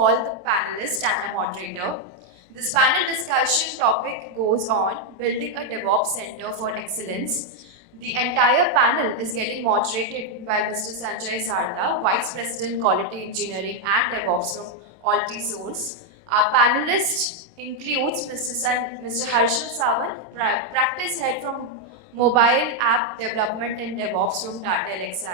call the panelist and a moderator. This panel discussion topic goes on building a DevOps center for excellence. The entire panel is getting moderated by Mr. Sanjay Sarda, Vice President Quality Engineering and DevOps from 𝗘𝗱𝗶𝗁𝗃. Our panelist includes Mr. Harshal Sawant, Practice Head from Mobile App Development and DevOps from Telecast,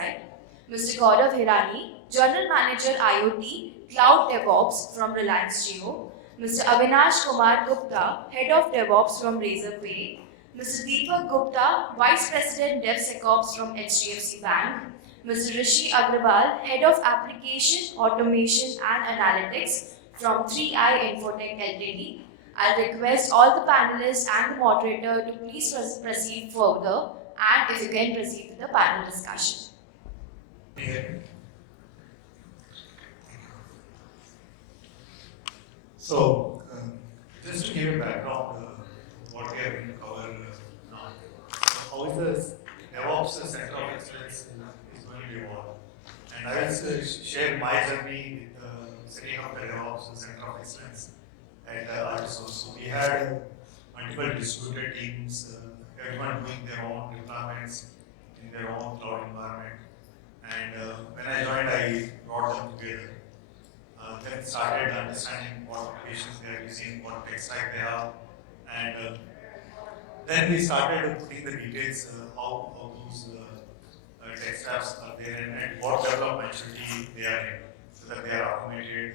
Mr. Gaurav Hirani, General Manager IoT, Cloud DevOps from Reliance Jio, Mr. Avinash Kumar Gupta, Head of DevOps from Razorpay, Mr. Deepak Gupta, Vice President DevSecOps from HDFC Bank, Mr. Rishi Agrawal, Head of Application, Automation and Analytics from 3i Infotech Ltd. I'll request all the panelists and the moderator to please proceed further, and if you can proceed with the panel discussion. So, just to give a background, what we are going to cover now. So how is the DevOps Center of Excellence is going to evolve? And I will share my journey with setting up the DevOps Center of Excellence at RSO. So we had multiple distributed teams, everyone doing their own deployments in their own cloud environment. And when I joined, I brought them together. Then started understanding what applications they are using, what tech stack they have, and then we started putting the details how those tech stacks are there and what development maturity they are in, so that they are automated,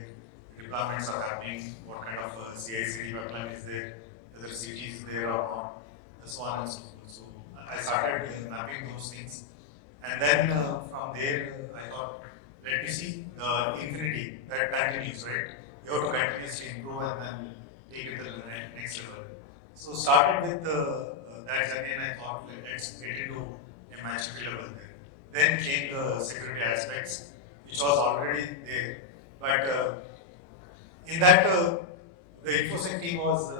deployments are happening, what kind of CI/CD pipeline is there, whether CT is there or not, and so on and so forth. So I started mapping those things, and then from there I thought, let me see the infinity that continues, right? You have to continuously improve and then take it to the next level. So started with that journey, and I thought, let's get into a maturity level there. Then came the security aspects, which was already there. But in that, the InfoSec team was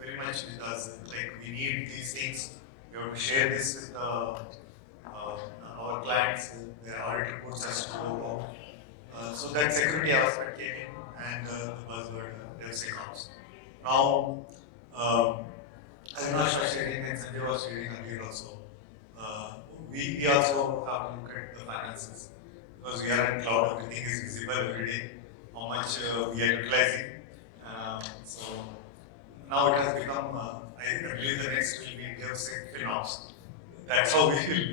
very much with us. Like, we need these things. We have to share this with our clients. Their audit reports has to go out. So that security aspect came in, and the buzzword DevSecOps. Now, Avinash was sharing and Sanjay was sharing earlier also. We also have to look at the finances, because we are in cloud, everything is visible every day, how much we are utilizing. So now it has become, I believe the next will be DevSecOps. That's how we will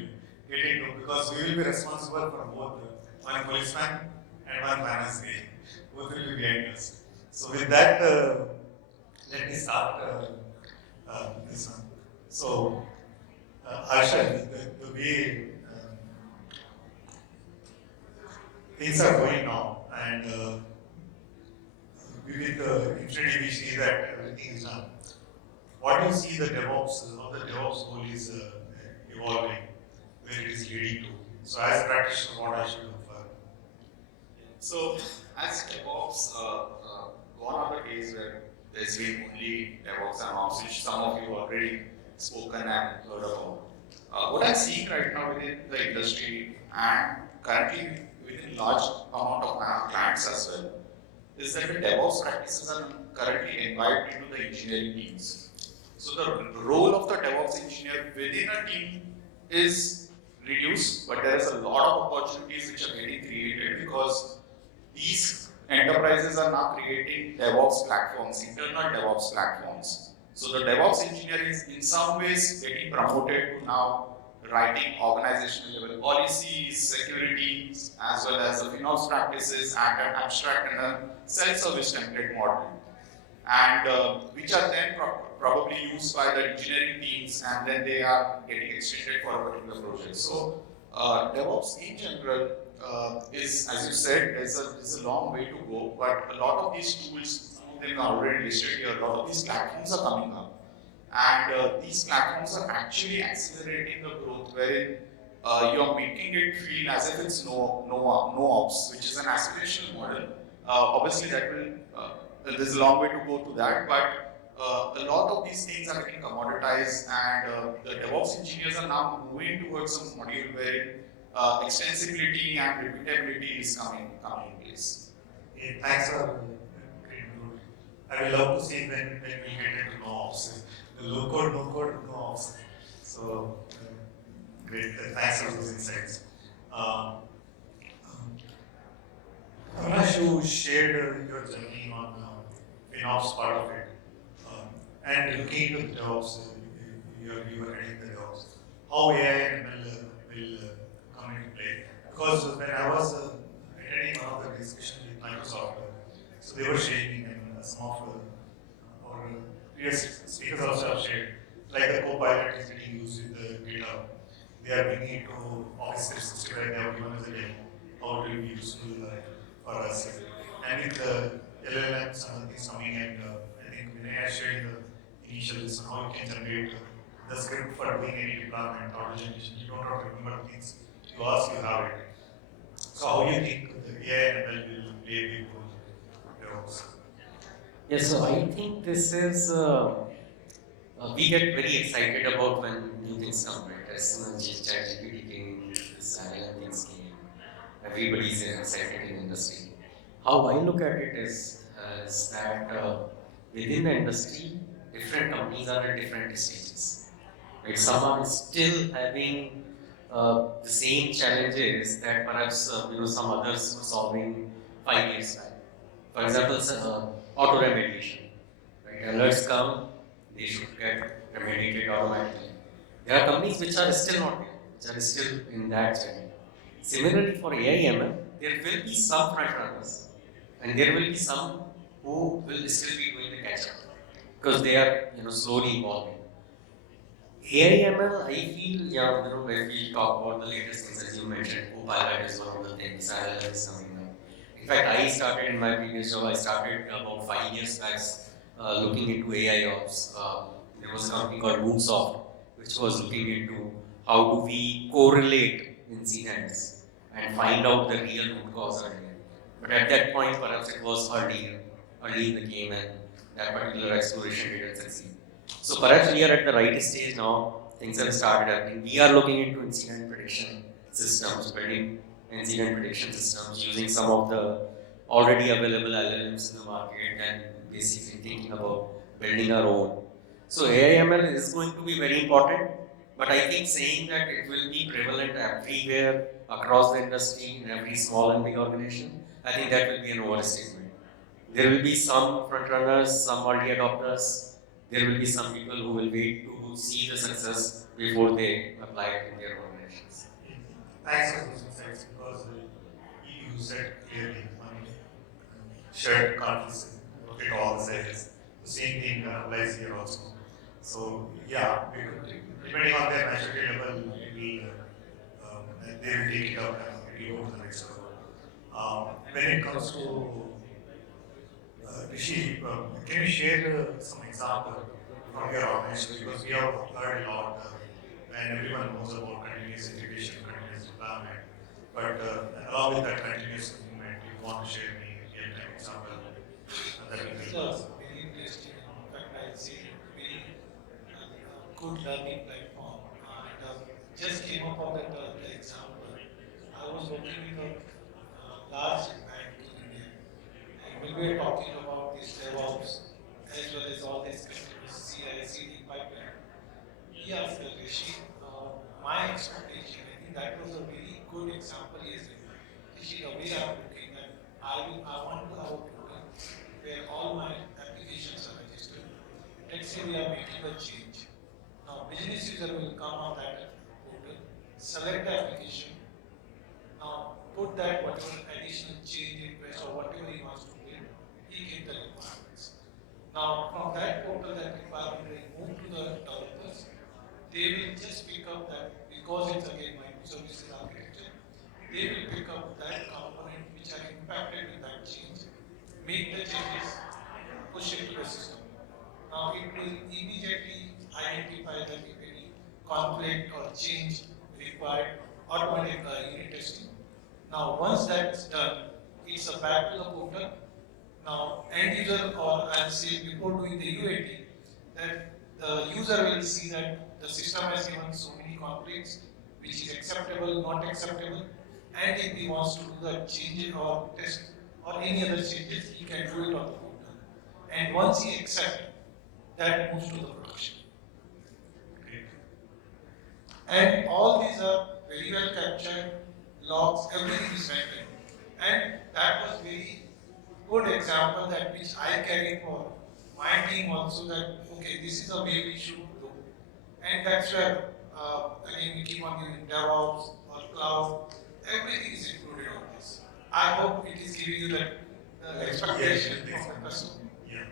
get into, because we will be responsible for both one policeman and one finance guy. Both will be behind us. So with that, let me start this one. So, Harshal, the way things are going now, and with the infinity we see that everything is done. What do you see the DevOps, how the DevOps goal is evolving, where it is leading to? So as a practitioner, what I should do for? So as DevOps, gone are the days where there's been only DevOps and Ops, which some of you already spoken and heard about. What I'm seeing right now within the industry and currently within large amount of my clients as well, is that the DevOps practices are currently imbibed into the engineering teams. So the role of the DevOps engineer within a team is reduced, but there is a lot of opportunities which are getting created because these enterprises are now creating DevOps platforms, internal DevOps platforms. So the DevOps engineer is in some ways getting promoted to now writing organizational level policies, security, as well as the FinOps practices and an abstract and a self-service template model, and which are then probably used by the engineering teams, and then they are getting extended for a particular project. So DevOps in general is, as you said, there's a long way to go, but a lot of these tools, some of them are already listed here, a lot of these platforms are coming up. And these platforms are actually accelerating the growth, wherein you're making it feel as if it's no ops, which is an aspirational model. Obviously, that will there's a long way to go to that, but a lot of these things are getting commoditized, and the DevOps engineers are now moving towards a module wherein extensibility and repeatability is coming in place. Okay, thanks for I will love to see when we get into no ops. The low code, no code, no ops. So, great. Thanks for those insights. Avinash, you shared your journey on FinOps part of it. And looking into the DevOps, you are heading the DevOps. How AI and ML will come into play? Because when I was attending one of the discussions with Microsoft, so they were sharing, and some of our previous speakers also have shared, like the Copilot is getting used with the GitHub. They are bringing it to Office 365, they have given us a demo, how it will be useful for us. And with the LLM, some of things coming, and I think Vinay has shared the initials, how you can generate the script for doing any deployment or generation. You don't have to remember things, you ask, you have it. So how do you think the AI and ML will play a big role in DevOps? Yes, so I think this is, we get very excited about when new things come, right? As soon as ChatGPT came, this LLM things came, everybody's excited in the industry. How I look at it is that within the industry, different companies are at different stages. Right? Some are still having the same challenges that perhaps some others were solving 5 years back. For example, auto remediation. Right? Alerts come, they should get remediated automatically. There are companies which are still not there, which are still in that journey. Similarly, for AI ML, there will be some front runners, and there will be some who will still be doing the catch up because they are slowly evolving. AI ML, I feel, when we talk about the latest things, as you mentioned, Copilot is one of the things, LLM is something like. In fact, I started in my previous job, I started about 5 years back looking into AI ops. There was a company called Moonsoft, which was looking into how do we correlate incidents and find out the real root cause earlier. But at that point, perhaps it was early in the game, and that particular exploration didn't succeed. So perhaps we are at the right stage now. Things have started happening. We are looking into incident prediction systems, building incident prediction systems, using some of the already available LLMs in the market, and basically thinking about building our own. So AI/ML is going to be very important, but I think saying that it will be prevalent everywhere across the industry, in every small and big organization, I think that will be an overstatement. There will be some front runners, some early adopters. There will be some people who will wait to see the success before they apply it in their organizations. Thanks for those insights, because you said clearly, shared confidence rotate all the sizes. The same thing applies here also. So yeah, depending on their maturity level, they will take it up and it will go to the next level. When it comes to Rishi, can you share some example from your organization, because we have heard a lot and everyone knows about continuous integration, continuous deployment, but along with that continuous movement, if you want to share any real-time example, that will be very interesting. In fact, I'd say very good learning platform. And just came up on that the example. I was working with a large bank in India, and we were talking about this DevOps as well as all this continuous CI/CD pipeline. He asked Rishi, my expectation. I think that was a very good example. Is Rishi, the way I'm looking at, I want to have a portal where all my applications are registered. Let's say we are making a change. Now, business user will come on that portal, select the application. Now, put that whatever additional change request or whatever he wants to build, he gives the requirements. Now, from that portal, that requirement will move to the developers. They will just pick up that, because it's again microservices architecture, they will pick up that component which are impacted with that change, make the changes, push it to the system. Now it will immediately identify that if any conflict or change required, automatic unit testing. Now once that's done, it's a back to the portal. Now end user, or I'll say before doing the UAT, that the user will see that the system has given so many conflicts, which is acceptable, not acceptable, and if he wants to do the change or test or any other changes, he can do it on the portal. And once he accepts, that moves to the production. Great. And all these are very well captured, logs, everything is maintained. And that was very good example that which I carry for my team also, that okay, this is the way we should do. And that's where again we keep on using DevOps or cloud, everything is included on this. I hope it is giving you that expectation Yes, of the customer. Yeah,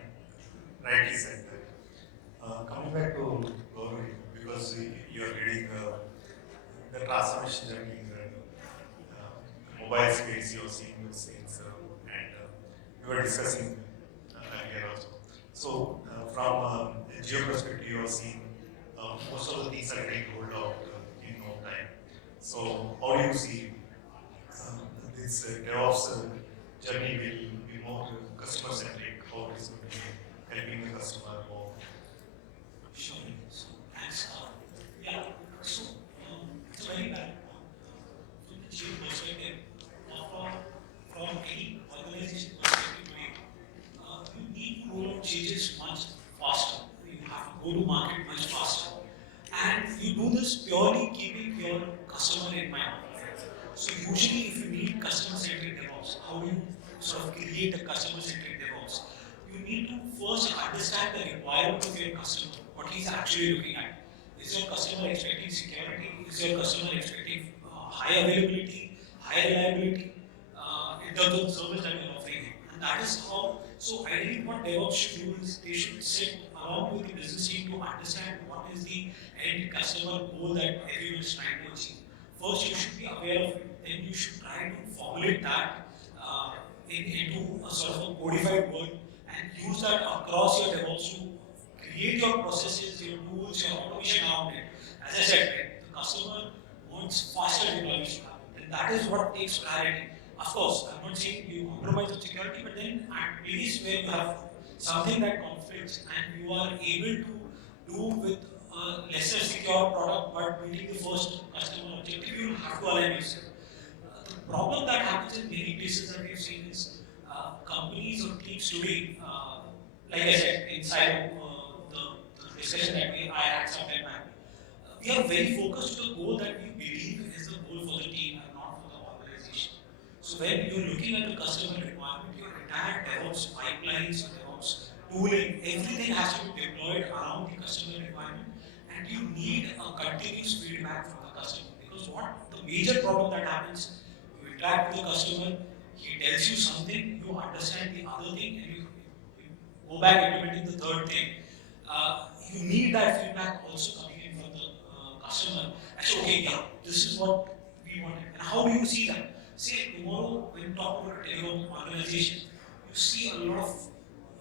rightly said that. Coming back to Gauri, because you are leading the transformation journey in the mobile space, you are seeing those things, and you were discussing earlier also. So, from a geo perspective, you are seeing most of the things are getting rolled out in no time. So, how do you see this DevOps journey will be more customer centric? How it is going to be helping the customer more? Sure. So, thanks. Yeah. So, it's a very bad from the geo perspective. From any organization perspective, you need to roll out changes much faster. You have to go to market much faster. And you do this purely keeping your customer in mind. So usually if you need customer-centric DevOps, how do you sort of create a customer-centric DevOps? You need to first understand the requirement of your customer, what he's actually looking at. Is your customer expecting security? Is your customer expecting high availability, high reliability in terms of the service that you're offering him? And that is how, so ideally what DevOps should do is they should sit along with the business team to understand what is the end customer goal that everyone is trying to achieve. First, you should be aware of it, then you should try to formulate that into a sort of a codified word and use that across your DevOps to create your processes, your tools, your automation around it. As I said, right, the customer wants faster deployments to happen, and that is what takes priority. Of course, I'm not saying you compromise on security, but then at least where you have something that conflicts and you are able to do with a lesser secure product but meeting the first customer objective, you have to align yourself. The problem that happens in many places that we've seen is companies or teams today, like I said, inside the discussion that I had some time back, we are very focused on the goal that we believe is the goal for the team and not for the organization. So when you're looking at the customer requirement, your entire DevOps pipelines, your DevOps tooling, everything has to be deployed around the customer requirement, and you need a continuous feedback from the customer. Because what the major problem that happens, you interact with the customer, he tells you something, you understand the other thing, and you go back implementing the third thing. You need that feedback also coming in from the customer. I say, okay, yeah, this is what we want. And how do you see that? Say tomorrow when you talk about a telecom organization, you see a lot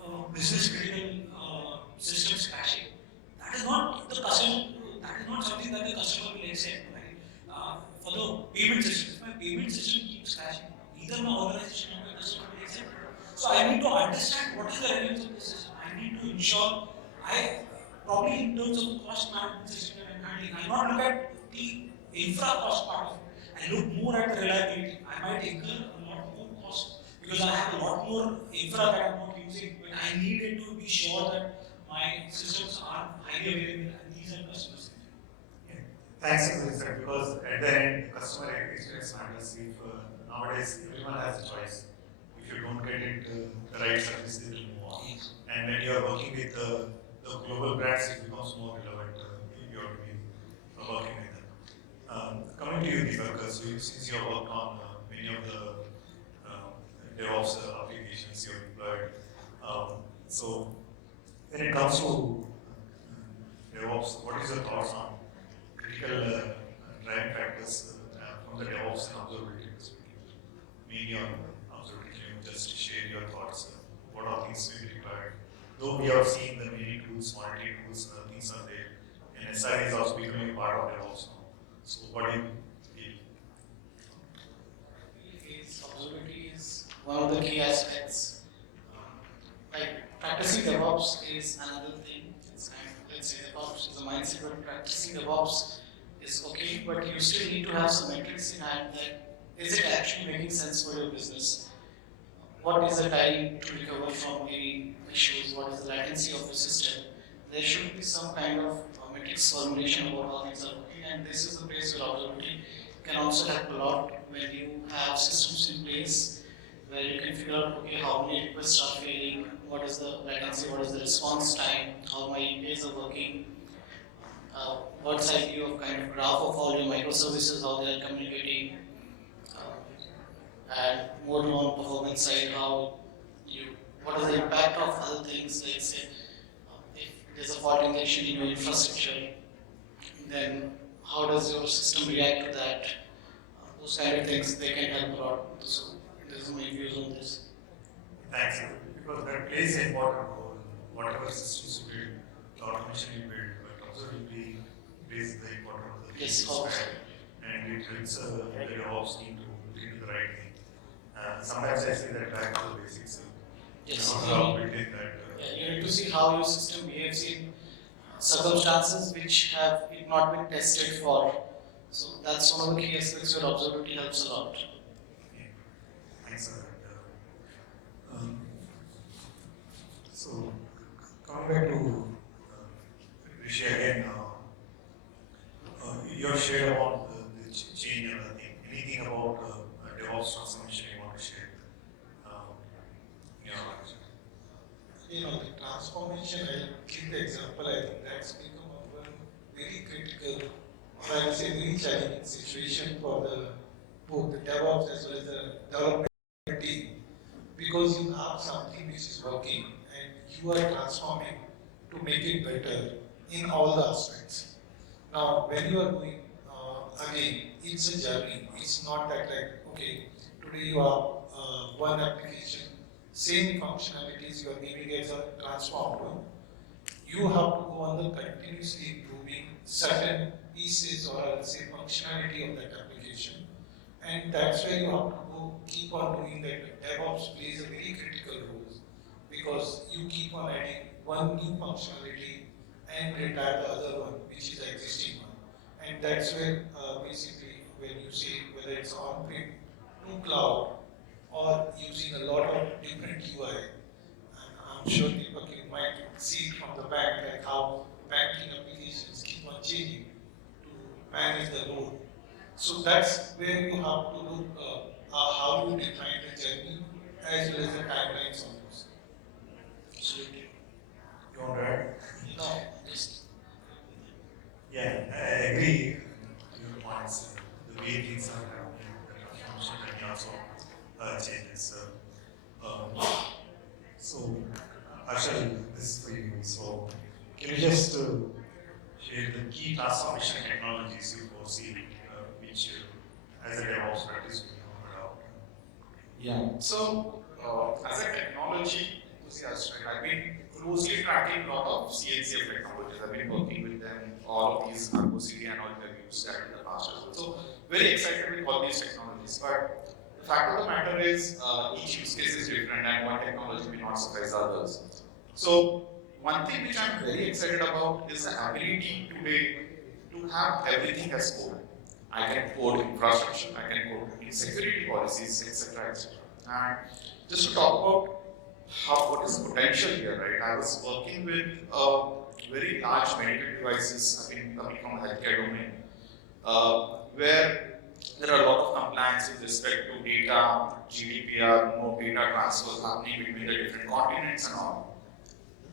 of business critical systems crashing. That is not the customer. That is not something that the customer will accept, right? For the payment system, if my payment system keeps crashing, either my organization or my customer will accept it. So I need to understand what is the relevance of the system. I need to ensure probably in terms of the cost management system that I'm handling, I not look at the infra cost part of it. I look more at the reliability. I might incur a lot more cost because I have a lot more infra that I'm not using, but I needed to be sure that my systems are highly available and these are customers. Yeah. Thanks for this, because at the end, the customer experience matters. If nowadays everyone has a choice, if you don't get it the right service, they will move on. Yes. And when you are working with the global brands, it becomes more relevant. You have to be working with them. Coming to you, Deepak, so since you have worked on many of the DevOps applications you have deployed, so when it comes to DevOps, what is your thoughts on critical driving factors from the DevOps and observability perspective? Mainly on observability, can you just share your thoughts? What are things we required? Though we have seen the many tools, monitoring tools, things are there, and SI is also becoming a part of DevOps now. So what do you feel? Observability is one of the key aspects. Like practicing DevOps is another thing. Let's say DevOps is a mindset, but practicing DevOps is okay, but you still need to have some metrics in hand that is it actually making sense for your business? What is the time to recover from any issues, what is the latency of the system, there should be some kind of metrics formulation about how things are working, and this is the place where observability can also help a lot when you have systems in place where you can figure out, okay, how many requests are failing, what is the latency, what is the response time, how my APIs are working, what's the idea of kind of graph of all your microservices, how they are communicating, and more on performance side, how you, what is the impact of other things, like say, if there's a fault injection in your infrastructure, then how does your system react to that? Those kind of things, they can help a lot. So, these are my views on this. Thanks, because that plays an important role. Whatever systems you build, the automation you build, but observability plays the important role. Yes, obviously. And it helps the DevOps team to look into the right thing. Sometimes I say that back to the basics. Yes. How built in that. You need to see how your system behaves in circumstances which have not been tested for. So that's one of the key aspects where observability helps a lot. Yeah. Thanks for that. So coming back to Rishi again, your share about the change and other thing. Anything about DevOps transformation you want to share? The transformation, I'll give the example, I think that's become a very critical, or I would say very challenging situation for both the DevOps as well as the development team, because you have something which is working and you are transforming to make it better in all the aspects. Now, when you are doing, again, it's a journey. It's not that like, okay, today you have one application, same functionalities you are giving as a transformed one. You have to go on the continuously improving certain pieces or I'll say functionality of that application. And that's where you have to go, keep on doing that. DevOps plays a very critical role because you keep on adding one new functionality and retire the other one, which is the existing one. And that's where basically when you say whether it's on-prem to cloud or using a lot of different UI, and I'm sure people might see it from the bank, like how banking applications keep on changing to manage the load. So that's where you have to look how you define the journey as well as the timelines on those. Absolutely. You want to add? No, just. Yeah, I agree with your points. The way things are happening, the transformation journey also changes. So, Ashal, this is for you. So, can you just share the key transformation technologies you foresee, which as a DevOps practice we know about? Yeah. So, as a technology enthusiast, right, I've been closely tracking a lot of CNCF technologies. I've been working with them, all of these Argo CD and all that we've used that in the past as well. So, very excited with all these technologies. But the fact of the matter is, each use case is different and one technology will not suffice others. So, one thing which I'm very excited about is the ability today to have everything as code. I can code infrastructure, I can code security policies, etc. etc. And just to talk about what is the potential here, right? I was working with very large medical devices, I've been coming from the healthcare domain, where there are a lot of compliance with respect to data, GDPR, more data transfers happening between the different continents and all.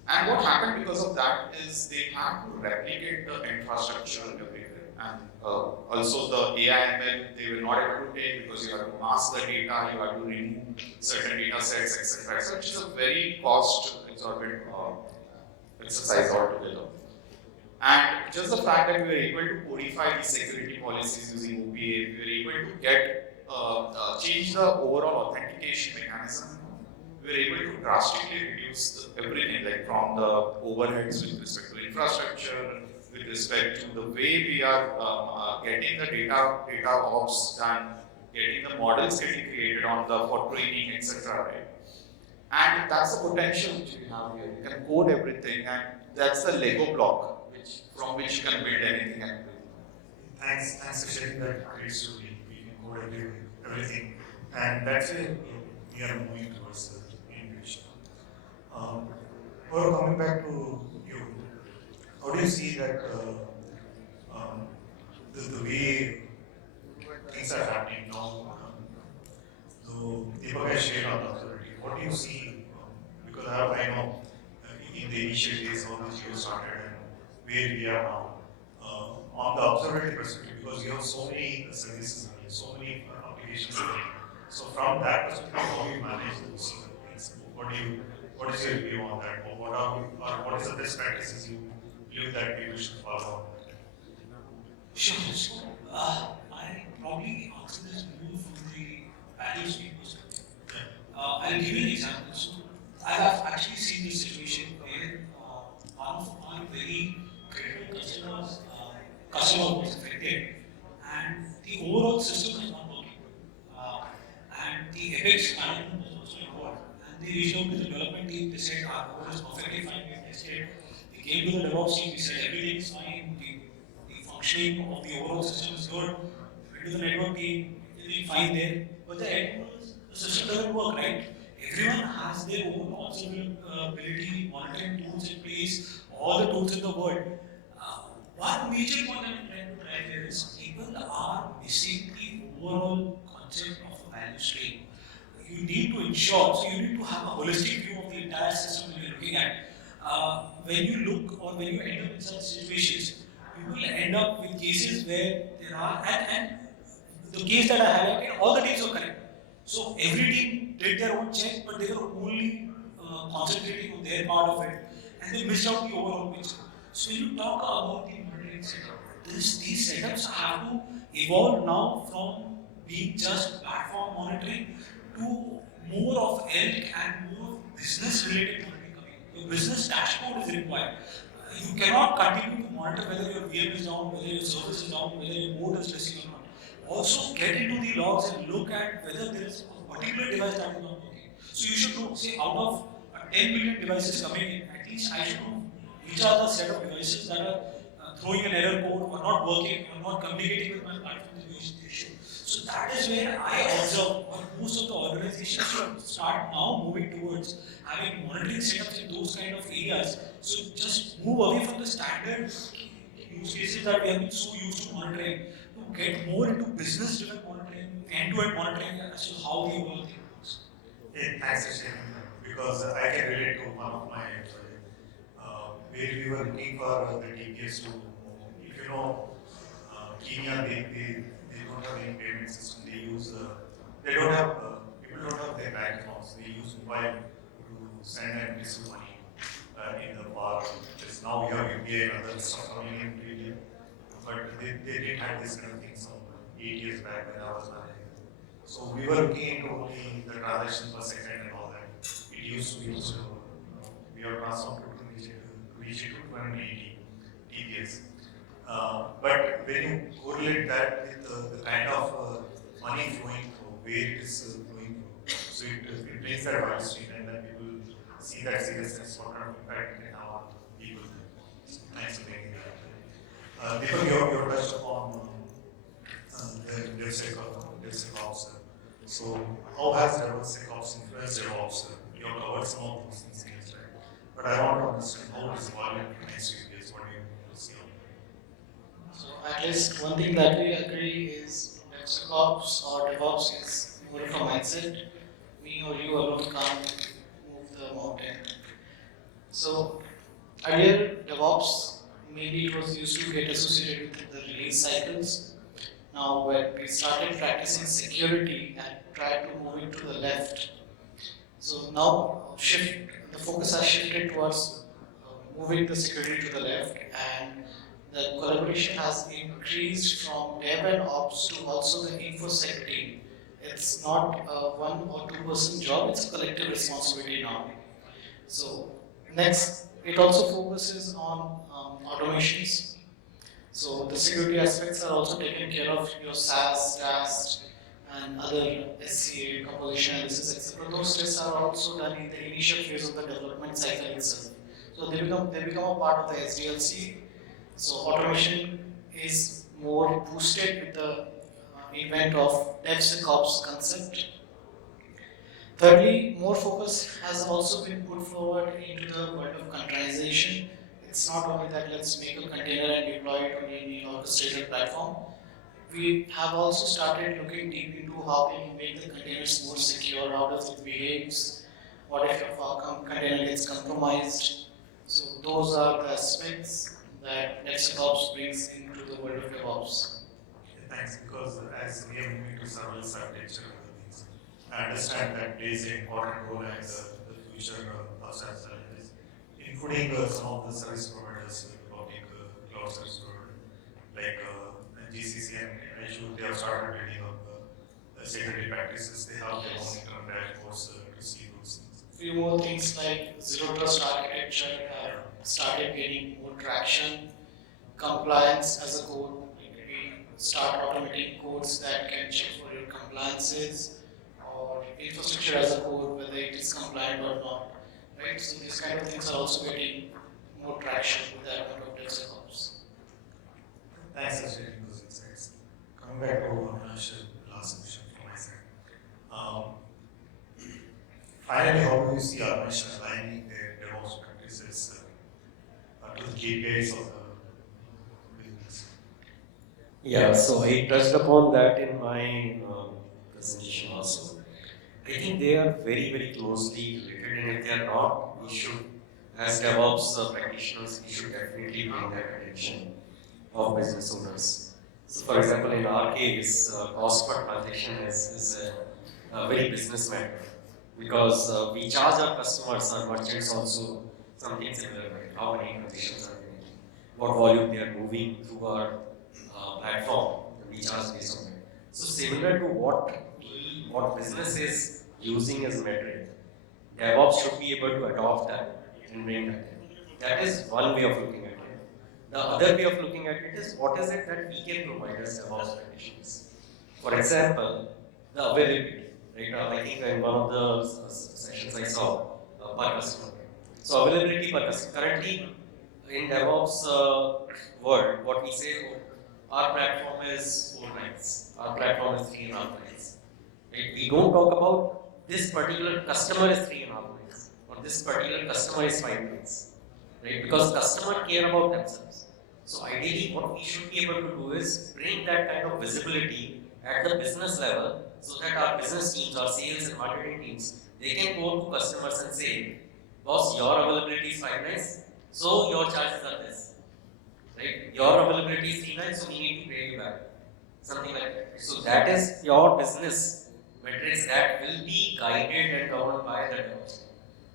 And what happened because of that is they had to replicate the infrastructure everywhere. And also the AI ML, they were not able to take because you have to mask the data, you have to remove certain data sets, etc. So which is a very cost exorbitant exercise altogether. And just the fact that we were able to codify these security policies using OPA, we were able to get change the overall authentication mechanism. We were able to drastically reduce everything, like from the overheads with respect to infrastructure, with respect to the way we are getting the data ops done, getting the models getting created on the for training, etc. Right? And that's the potential which we have here. You can code everything, and that's the Lego block from which you can build anything and Thanks for sharing that great story. We can code everything, and that's where we are moving towards the innovation. Or coming back to you, how do you see that the way things are happening now? So 𝗘𝗱𝗶𝘁 shared on the authority. What do you see? Because I know in the initial days how the geo started and where we are now. On the observability perspective, because you have so many services running, so many applications running. So from that perspective, how do you manage those things? What is your view on that? Or what is the best practices you believe that people should follow? Sure. So, I probably answer this more from the value stream perspective. I'll give you an example. So, I have actually seen this situation where one of my very critical customer was affected, and the overall system is not working. And the Apex management was also involved. And they reached out to the development team. They said, our code is perfectly fine. We have tested. They came to the DevOps team. We said, everything is fine. The functioning of the overall system is good. We went to the network team. Everything fine there. But the end was, the system doesn't work, right? Everyone has their own observability monitoring tools in place, all the tools in the world. One major point I'm trying to drive here is people are missing the overall concept of a value stream. You need to ensure, so you need to have a holistic view of the entire system that you're looking at. When you look or when you end up in such situations, you will end up with cases where there are, and the case that I highlighted, all the teams were correct. So every team did their own check, but they were only concentrating on their part of it, and they missed out the overall picture. So when you talk about the monitoring setup, these setups have to evolve now from being just platform monitoring to more of ELK and more of business-related monitoring coming. Your business dashboard is required. You cannot continue to monitor whether your VM is down, whether your service is down, whether your mode is missing or not. Also get into the logs and look at whether there is a particular device that is not working. So you should know, say out of 10 million devices coming in, at least I should know which are the set of devices that are throwing an error code or not working or not communicating with my platform the way they should. So that is where I observe most of the organizations should start now moving towards having monitoring setups in those kind of areas. So just move away from the standard use cases that we have been so used to monitoring to get more into business-driven monitoring, end-to-end monitoring as to how the overall thing works. Yeah, thanks, Ashwin, because I can relate to one of my where we were looking for the DPS to, if you know, Kenya, they don't have any payment system. They use, they don't have, people don't have their bank accounts. They use mobile to send and receive money in the bar. Now we have UPI and other stuff coming in India. But they didn't have this kind of thing some 8 years back when I was managing. So we were looking into only the transaction per second and all that. It used to be used to, we have transformed to reach it to 280 TPS. But when you correlate that with the kind of money flowing through, where it is flowing through, so it brings that value stream and then people see that seriousness, what kind of impact it can have on people. Thanks for bringing that. Before your touched upon the DevSecOps. So how has DevSecOps influenced DevOps? You have covered some of those things, right? But I want to understand how it is evolving in the next few years. What do you see on that? So at least one thing that we agree is DevSecOps or DevOps is more of a mindset. Me or you alone can't move the mountain. So earlier DevOps mainly it was used to get associated with the release cycles. Now when we started practicing security and tried to move it to the left, so now the focus has shifted towards moving the security to the left, and the collaboration has increased from dev and ops to also the infosec team. It's not a 1 or 2 person job, it's a collective responsibility now. So next, it also focuses on automations. So the security aspects are also taken care of, your SaaS, SAST, and other SCA, composition analysis, etc. Those tests are also done in the initial phase of the development cycle itself. So they become a part of the SDLC. So automation is more boosted with the event of DevSecOps concept. Thirdly, more focus has also been put forward into the world of containerization. It's not only that let's make a container and deploy it on any orchestrated platform. We have also started looking deep into how can you make the containers more secure, how does it behaves, what if our container gets compromised. So those are the aspects that DevOps brings into the world of DevOps. Thanks, because as we are moving to serverless architecture, I understand that plays an important role in the future of us as well, including some of the service providers, public cloud service providers, like GCC and Azure. They have started building up security practices. They have their own internal dashboards to see those things. Few more things like zero trust architecture have started gaining more traction. Compliance as a code, we start automating codes that can check for your compliances, or infrastructure as a code, whether it is compliant or not. Right? So these kind of things are also getting more traction with the advent of DevOps. Thanks for sharing those insights. Coming back to Avinash, last question from my side. Finally, how do you see Avinash aligning their DevOps practices to the KPIs of the business? Yeah, so I touched upon that in my presentation also. I think they are very, very closely related, and if they are not, we should, as DevOps practitioners, we should definitely bring that attention of business owners. So, for example, in our case, cost per transaction is a very business matter, because we charge our customers, our merchants also something similar, right? How many transactions are they making, what volume they are moving through our platform, we charge based on that. So similar to what business is using as metric, DevOps should be able to adopt that and bring that in. That is one way of looking at it. The other way of looking at it is what is it that we can provide as DevOps practitioners. For example, the availability. Right? I think in one of the sessions I saw per customer. So availability per customer. Currently in DevOps world, what we say, our platform is 4 nines, our platform is 3.5 nines. Right? We don't talk about this particular customer is 3.5 nines, or this particular customer is 5 nines. Right? Because customers care about themselves. So ideally, what we should be able to do is bring that kind of visibility at the business level, so that our business teams, our sales and marketing teams, they can go to customers and say, boss, your availability is 5 nines, so your charges are this. Right? Your availability is 3 nines, so we need to pay you back. Something like that. So that is your business metrics that will be guided and governed by the DevOps.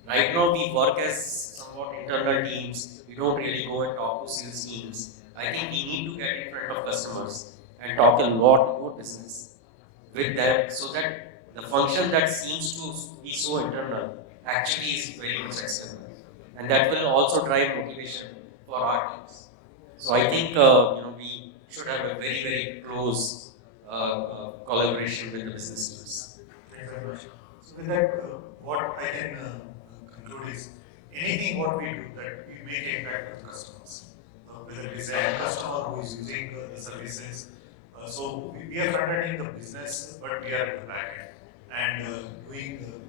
Right now, we work as somewhat internal teams. We don't really go and talk to sales teams. I think we need to get in front of customers and talk a lot more business with them, so that the function that seems to be so internal actually is very much external. And that will also drive motivation for our teams. So I think we should have a very, very close collaboration with the business teams. Thank you very much. So with that, what I can conclude is anything what we do that we make impact with customers, whether it is an end customer who is using the services. So we are front-ending the business, but we are in the back end and doing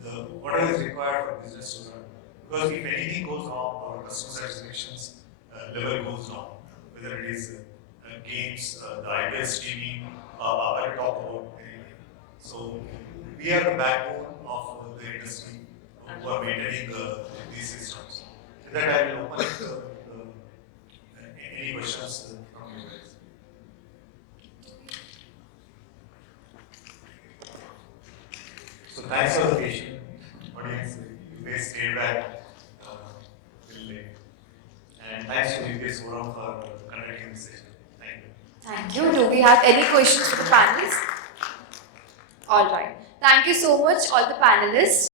the whatever is required for business to run. Because if anything goes wrong, our customer satisfaction level goes down. Whether it is games, the IP streaming, I will talk about anything. So we are the backbone of the industry who are maintaining these systems. With that, I will open any questions from you guys. So thanks for the patient audience. You guys stayed back till late. And thanks to UPS Forum for conducting this session. Thank you. Thank you. Do we have any questions for the panelists? All right. Thank you so much, all the panelists.